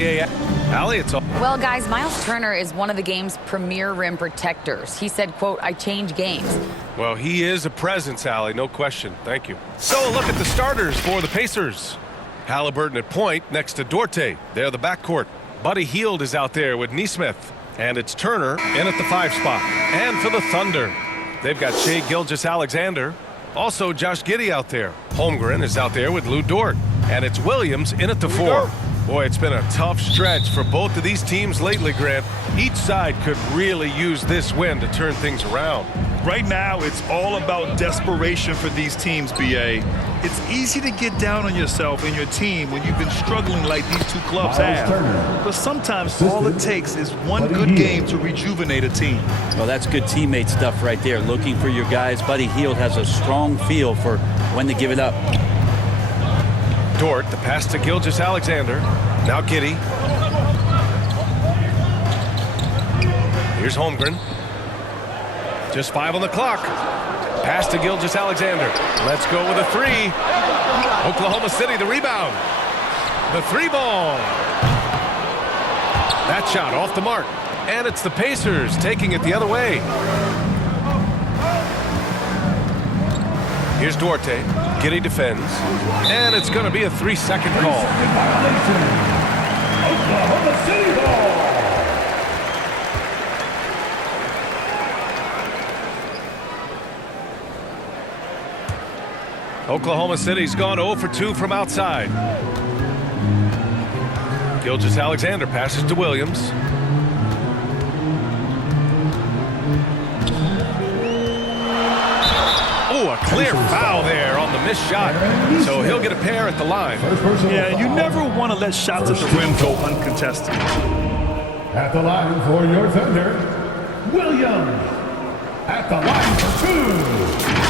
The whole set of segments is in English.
Yeah, Allie, it's all. Well, guys, Miles Turner is one of the game's premier rim protectors. He said, quote, "I change games." Well, he is a presence, Allie, no question. Thank you. So a look at the starters for the Pacers. Halliburton at point next to Duarte. They're the backcourt. Buddy Hield is out there with Nesmith. And it's Turner in at the 5 spot. And for the Thunder, they've got Shai Gilgeous-Alexander. Also Josh Giddey out there. Holmgren is out there with Lou Dort. And it's Williams in at the 4. Boy, it's been a tough stretch for both of these teams lately, Grant. Each side could really use this win to turn things around. Right now, it's all about desperation for these teams, B.A. It's easy to get down on yourself and your team when you've been struggling like these two clubs have. But sometimes all it takes is one good game to rejuvenate a team. Well, that's good teammate stuff right there, looking for your guys. Buddy Hield has a strong feel for when to give it up. Dort, the pass to Gilgeous-Alexander. Now Giddey. Here's Holmgren. Just 5 on the clock. Pass to Gilgeous-Alexander. Let's go with a 3. Oklahoma City, the rebound. The 3-ball. That shot off the mark. And it's the Pacers taking it the other way. Here's Duarte. Giddey defends. And it's going to be a 3-second call. Oklahoma City ball. Oklahoma City's gone 0 for 2 from outside. Gilgeous-Alexander passes to Williams. Oh, a clear foul there on the missed shot. So he'll get a pair at the line. Yeah, you never want to let shots at the rim go uncontested. At the line for your Thunder, Williams. At the line for 2.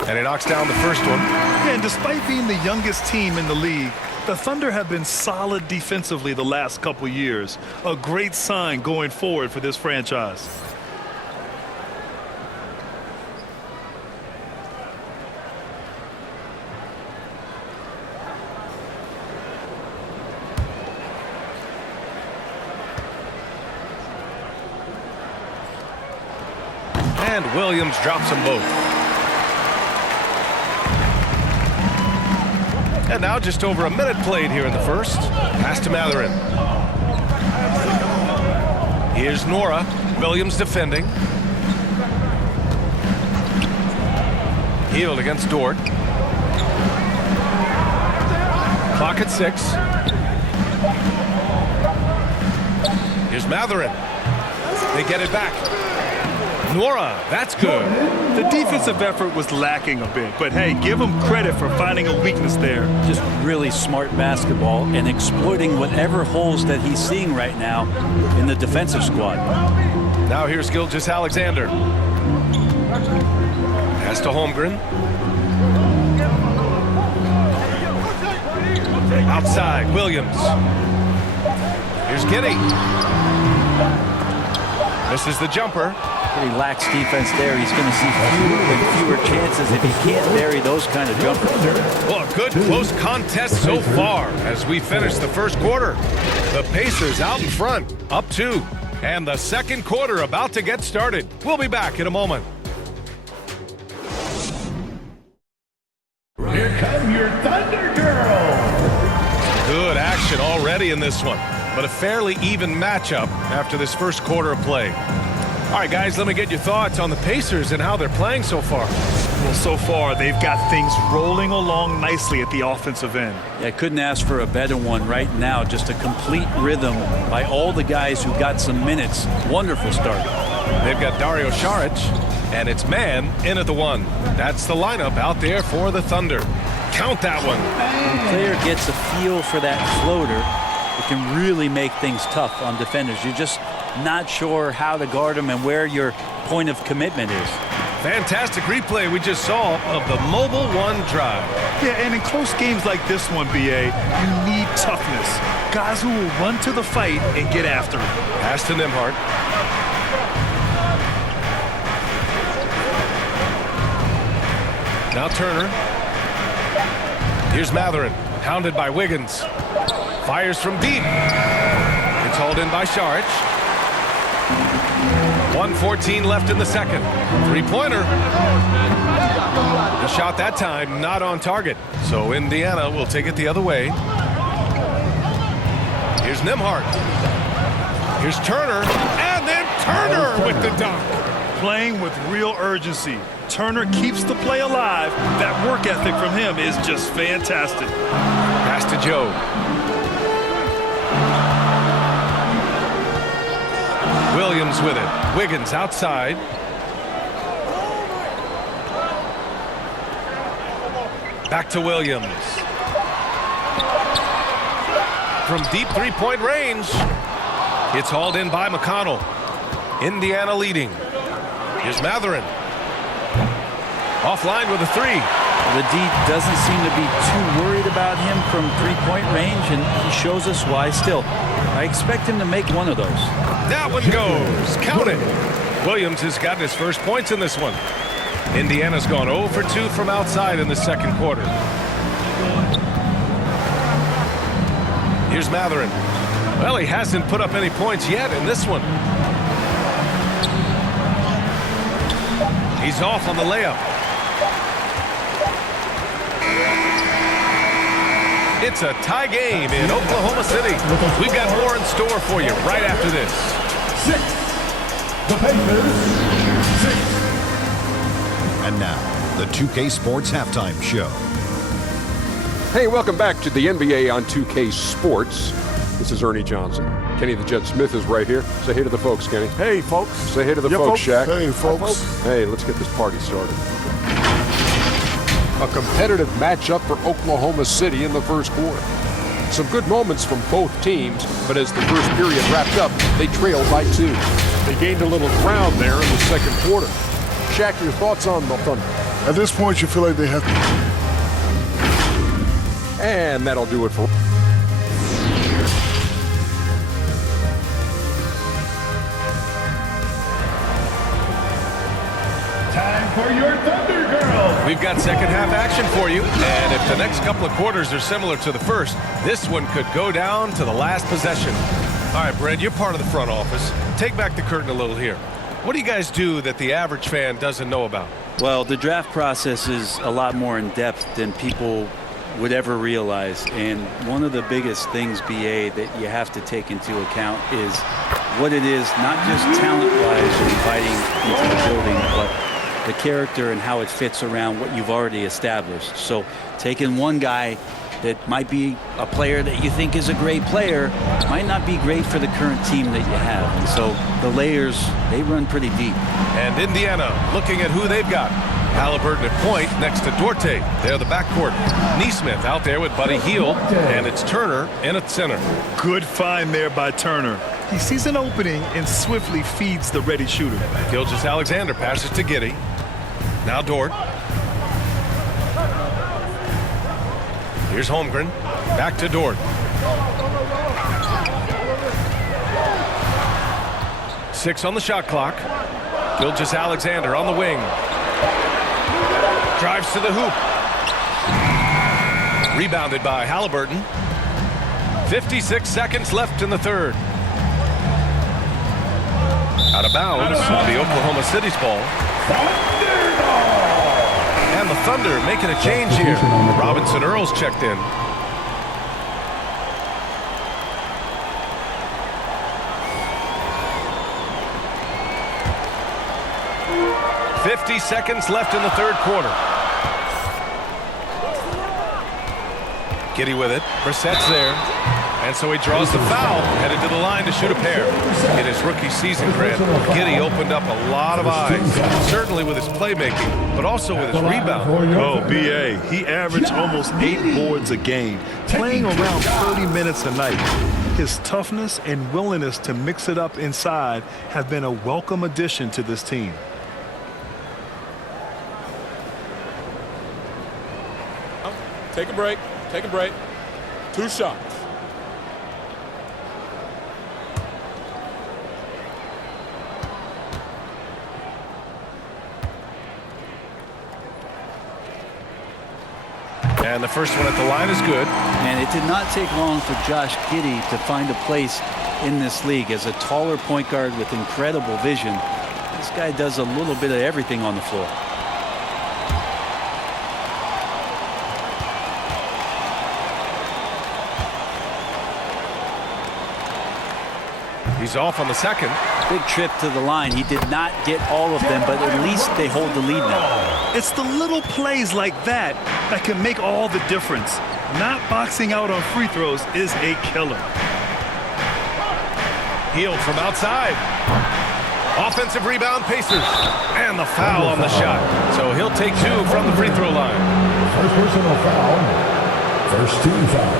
And he knocks down the first one. Yeah, and despite being the youngest team in the league, the Thunder have been solid defensively the last couple years. A great sign going forward for this franchise. And Williams drops them both. And now just over a minute played here in the first. Pass to Mathurin. Here's Nora. Williams defending. Hield against Dort. Clock at 6. Here's Mathurin. They get it back. Nora, that's good. The defensive effort was lacking a bit, but hey, give him credit for finding a weakness there. Just really smart basketball and exploiting whatever holes that he's seeing right now in the defensive squad. Now here's Gilgeous-Alexander. Pass to Holmgren. Outside, Williams. Here's Giddey. Misses the jumper. Pretty lax defense there. He's going to see fewer and fewer chances if he can't bury those kind of jumpers. Well, a good close contest so far as we finish the first quarter. The Pacers out in front, up 2. And the second quarter about to get started. We'll be back in a moment. Here come your Thunder Girls. Good action already in this one, but a fairly even matchup after this first quarter of play. All right, guys, let me get your thoughts on the Pacers and how they're playing so far. Well, so far, they've got things rolling along nicely at the offensive end. Yeah, couldn't ask for a better one right now. Just a complete rhythm by all the guys who got some minutes. Wonderful start. They've got Dario Saric, and it's man in at the 1. That's the lineup out there for the Thunder. Count that one. When a player gets a feel for that floater, it can really make things tough on defenders. You're just not sure how to guard them and where your point of commitment is. Fantastic replay we just saw of the mobile one drive. Yeah, and in close games like this one, BA, you need toughness. Guys who will run to the fight and get after it. Pass to Nembhard. Now Turner. Here's Matherin, hounded by Wiggins. Fires from deep. It's hauled in by Saric. 1:14 left in the second. Three-pointer. The shot that time not on target. So Indiana will take it the other way. Here's Nembhard. Here's Turner. And then Turner with the dunk. Playing with real urgency. Turner keeps the play alive. That work ethic from him is just fantastic. Pass to Joe. Williams with it. Wiggins outside. Back to Williams. From deep three-point range. It's hauled in by McConnell. Indiana leading. Here's Matherin. Offline with a three. The D doesn't seem to be too worried about him from three-point range, and he shows us why still. I expect him to make one of those. That one goes. Count it. Williams has gotten his first points in this one. Indiana's gone 0 for 2 from outside in the second quarter. Here's Matherin. Well, he hasn't put up any points yet in this one. He's off on the layup. It's a tie game in Oklahoma City. We've got more in store for you right after this. 6. The Pacers, 6. And now, the 2K Sports Halftime Show. Hey, welcome back to the NBA on 2K Sports. This is Ernie Johnson. Kenny the Jet Smith is right here. Say hey to the folks, Kenny. Hey, folks. Say hey to the folks, Shaq. Hey, folks. Hey, let's get this party started. A competitive matchup for Oklahoma City in the first quarter. Some good moments from both teams, but as the first period wrapped up, they trailed by 2. They gained a little ground there in the second quarter. Shaq, your thoughts on the Thunder? At this point, you feel like they have to. And that'll do it for... Time for your Thunder Girls. We've got second half action for you, and if the next couple of quarters are similar to the first, this one could go down to the last possession. All right, Brad, you're part of the front office. Take back the curtain a little here. What do you guys do that the average fan doesn't know about? Well, the draft process is a lot more in depth than people would ever realize, and one of the biggest things, BA, that you have to take into account is what it is, not just talent-wise you're inviting into the building, but the character and how it fits around what you've already established. So taking one guy that might be a player that you think is a great player might not be great for the current team that you have. And so the layers, they run pretty deep. And Indiana looking at who they've got. Halliburton at point next to Duarte. They're the backcourt. Neesmith out there with Buddy Hield, and it's Turner in at center. Good find there by Turner. He sees an opening and swiftly feeds the ready shooter. Gilgeous-Alexander passes to Giddey. Now Dort. Here's Holmgren. Back to Dort. Six on the shot clock. Gilgeous-Alexander on the wing. Drives to the hoop. Rebounded by Halliburton. 56 seconds left in the third. Out of bounds on the Oklahoma City's ball. And the Thunder making a change here. Robinson Earls checked in. Seconds left in the third quarter. Giddey with it. Brissett's there. And so he draws the foul, headed to the line to shoot a pair. In his rookie season, Grant, Giddey opened up a lot of eyes, certainly with his playmaking, but also with his rebound. Oh, B.A., he averaged almost 8 boards a game. playing around 30 minutes a night. His toughness and willingness to mix it up inside have been a welcome addition to this team. Take a break. Take a break. 2 shots. And the first one at the line is good. And it did not take long for Josh Giddey to find a place in this league as a taller point guard with incredible vision. This guy does a little bit of everything on the floor. He's off on the second. Big trip to the line. He did not get all of them, but at least they hold the lead now. It's the little plays like that that can make all the difference. Not boxing out on free throws is a killer. Hield from outside. Offensive rebound, Pacers. And the foul on the shot. So he'll take 2 from the free throw line. First personal foul. First team foul.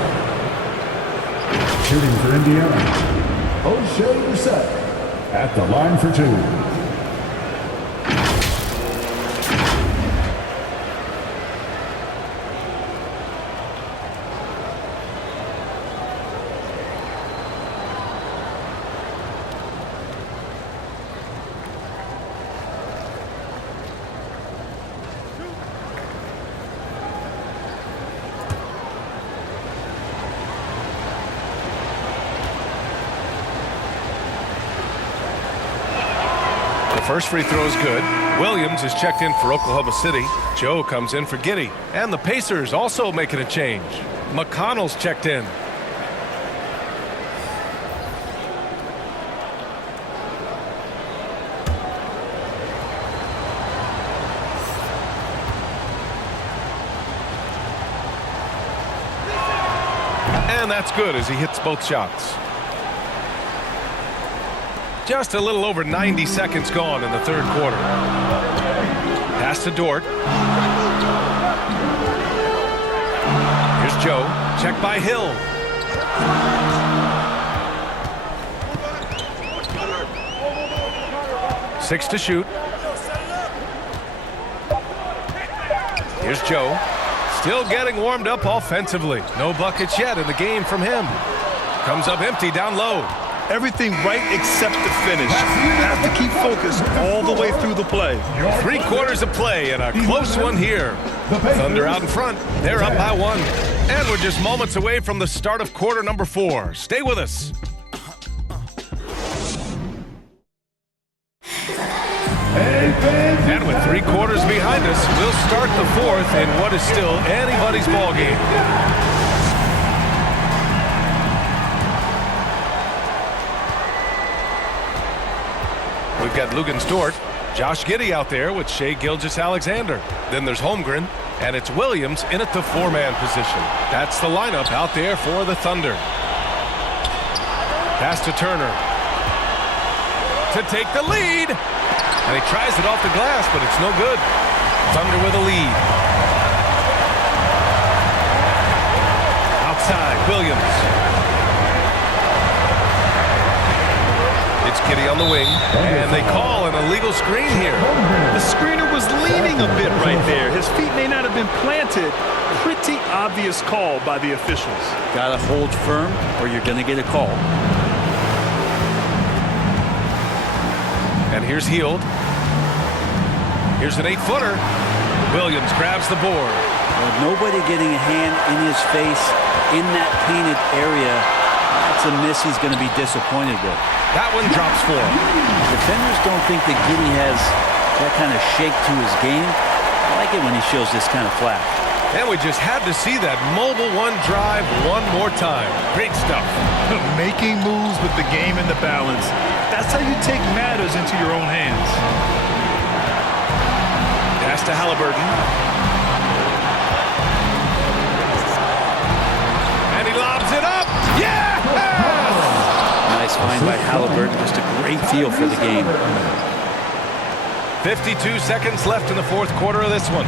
Shooting for Indiana. O'Shea Brissett at the line for 2. First free throw is good. Williams is checked in for Oklahoma City. Joe comes in for Giddey. And the Pacers also making a change. McConnell's checked in. And that's good as he hits both shots. Just a little over 90 seconds gone in the third quarter. Pass to Dort. Here's Joe. Checked by Hill. Six to shoot. Here's Joe. Still getting warmed up offensively. No buckets yet in the game from him. Comes up empty down low. Everything right except the finish. Have to keep focused all the way through the play. 3 quarters of play and a close one here. Thunder out in front. They're up by 1. And we're just moments away from the start of quarter number 4. Stay with us. And with 3 quarters behind us, we'll start the 4th in what is still anybody's ball game. We've got Lugens Dort, Josh Giddey out there with Shai Gilgeous-Alexander. Then there's Holmgren, and it's Williams in at the 4-man position. That's the lineup out there for the Thunder. Pass to Turner to take the lead. And he tries it off the glass, but it's no good. Thunder with a lead. Outside, Williams. It's Giddey on the wing, and they call an illegal screen here. The screener was leaning a bit right there. His feet may not have been planted. Pretty obvious call by the officials. Gotta hold firm or you're gonna get a call. And here's Hield. Here's an 8-footer. Williams grabs the board. With nobody getting a hand in his face in that painted area, that's a miss he's going to be disappointed with. That one drops for him. Defenders don't think that Giddey has that kind of shake to his game. I like it when he shows this kind of flash. And we just had to see that mobile one drive one more time. Great stuff. Making moves with the game in the balance. That's how you take matters into your own hands. Pass to Halliburton. And he lobs it up. Yeah! Nice find by Halliburton. Just a great feel for the game. 52 seconds left in the 4th quarter of this one.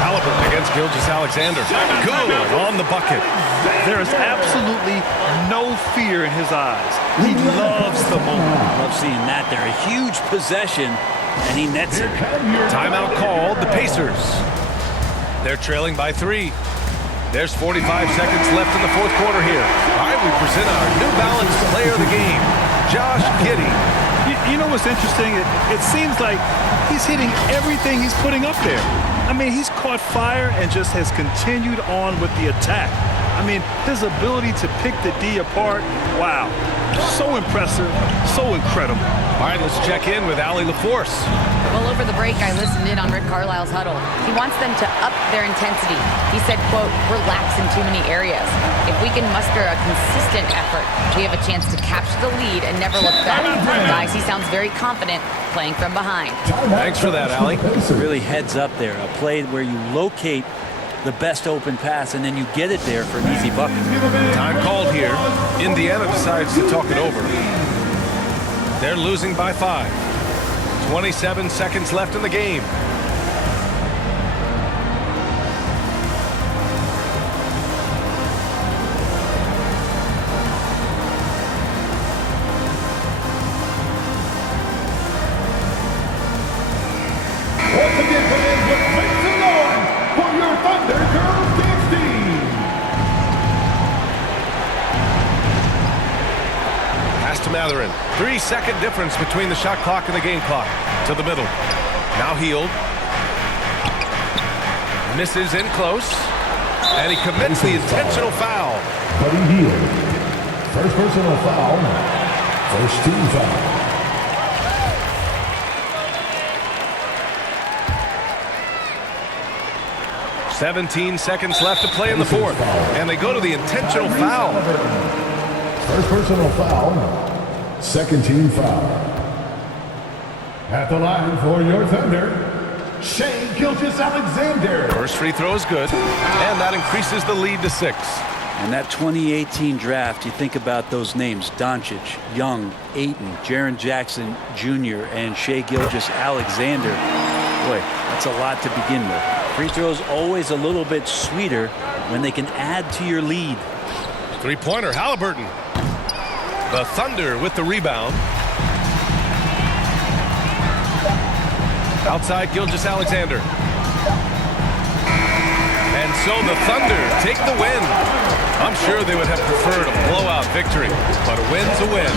Halliburton against Gilgeous-Alexander. Good on the bucket. There is absolutely no fear in his eyes. He loves the moment. I love seeing that there. A huge possession, and he nets it. Timeout called, the Pacers. They're trailing by 3. There's 45 seconds left in the fourth quarter here. All right, we present our New Balance player of the game, Josh Giddey. You know what's interesting? It seems like he's hitting everything he's putting up there. I mean, he's caught fire and just has continued on with the attack. I mean, his ability to pick the D apart, wow. So impressive, so incredible. All right, let's check in with Allie LaForce. Well, over the break, I listened in on Rick Carlisle's huddle. He wants them to up their intensity. He said, quote, "We're lax in too many areas. If we can muster a consistent effort, we have a chance to capture the lead and never look back." Guys, he sounds very confident playing from behind. Thanks for that, Allie. Really heads up there. A play where you locate the best open pass, and then you get it there for an easy bucket. Time called here. Indiana decides to talk it over. They're losing by 5. 27 seconds left in the game. Once again, playing with Mason Lawrence for your Thunder Girls dance team. Pass to Matherin. 3-second difference between the shot clock and the game clock. To the middle. Now Heald. Misses in close. And he commits the intentional foul. Buddy Heald. First personal foul. First team foul. "17 seconds left to play in the fourth. And they go to the intentional foul. First personal foul. Second team foul. At the line for your Thunder, Shai Gilgeous-Alexander. First free throw is good. And that increases the lead to 6. And that 2018 draft, you think about those names: Doncic, Young, Ayton, Jaren Jackson Jr., and Shai Gilgeous-Alexander. Boy, that's a lot to begin with. Free throws always a little bit sweeter when they can add to your lead. Three-pointer, Halliburton. The Thunder with the rebound. Outside Gilgeous-Alexander. And so the Thunder take the win. I'm sure they would have preferred a blowout victory, but a win's a win.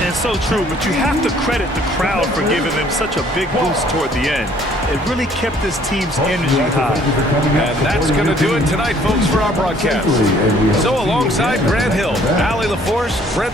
And so true, but you have to credit the crowd for giving them such a big boost toward the end. It really kept this team's energy high. And that's going to do it tonight, folks, for our broadcast. So alongside Grant Hill, Allie LaForce, Brent